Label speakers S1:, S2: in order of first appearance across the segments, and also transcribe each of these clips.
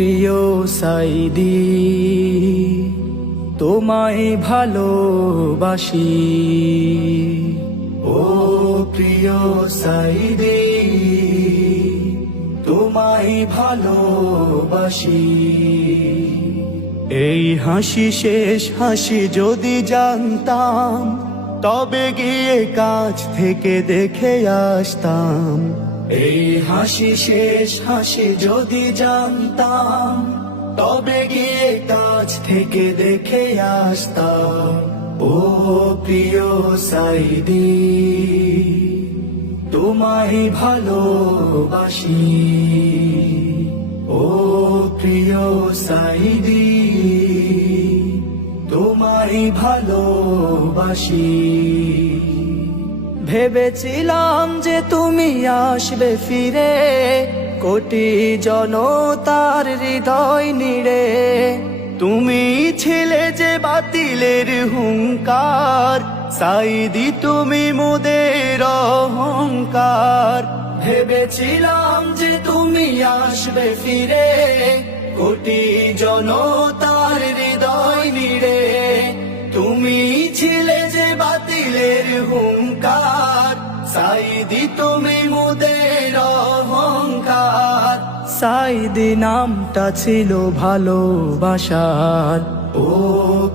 S1: প্রিয় সাইদি, তোমায় ভালোবাসি। ও প্রিয় সাইদি, তোমায় ভালোবাসি। এই হাসি শেষ হাসি যদি জানতাম, তবে গিয়ে কাছ থেকে দেখে আসতাম। এই হাসি শেষ, হাসি যদি জানতাম, তবে গিয়ে কাছ থেকে দেখে আসতাম। ও প্রিয় সাইদি, তোমায় ভালোবাসি। ও প্রিয় সাইদি, তোমায় ভালোবাসি। ভেবেছিলাম যে তুমি আসবে ফিরে কোটি জনতার হৃদয় নিড়ে। তুমি ছিলে যে বাতিলের হুঙ্কার সাইদি তুমি মোদের অহংকার। ভেবেছিলাম যে তুমি আসবে ফিরে, কোটি জনতার সাইদি তুমি মোদের অহংকার। সাইদি নামটা ছিল ভালোবাসার। ও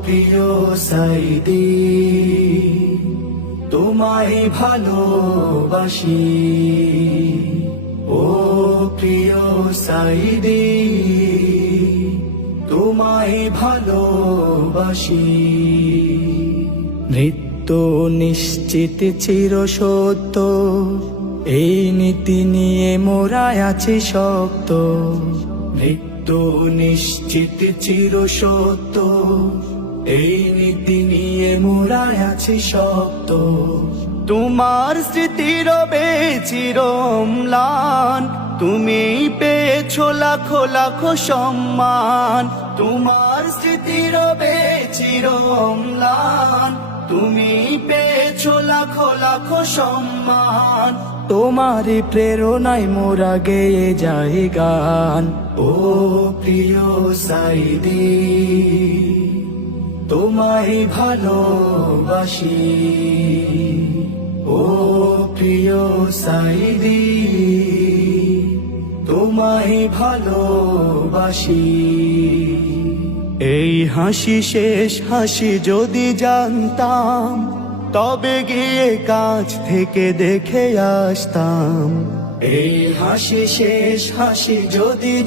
S1: প্রিয় সাইদি তোমায় ভালোবাসি। ও প্রিয় সাইদি তোমায় ভালোবাসি। মৃত্যু নিশ্চিত চির সত্য। এই নীতি নিয়ে মোরা আছি শক্ত। মৃত্যু নিশ্চিত চির সত্য। এই নীতি নিয়ে মোরা আছি শক্ত। তোমার স্মৃতির চির অম্লান তুমি পেয়েছ লাখো লাখো সম্মান। তোমার স্মৃতির চির তুমি পেয়েছ লাখো লাখো সম্মান। তোমার প্রেরণায় মোরা গেয়ে যায় গান। ও প্রিয় সাইদি তোমায় ভালোবাসি। ও প্রিয় সাইদি তোমায় ভালোবাসি। এই হাসি শেষ, হাসি যদি জানতাম, তবে গিয়ে কাছ থেকে দেখে আসতাম। এই হাসি শেষ, হাসি যদি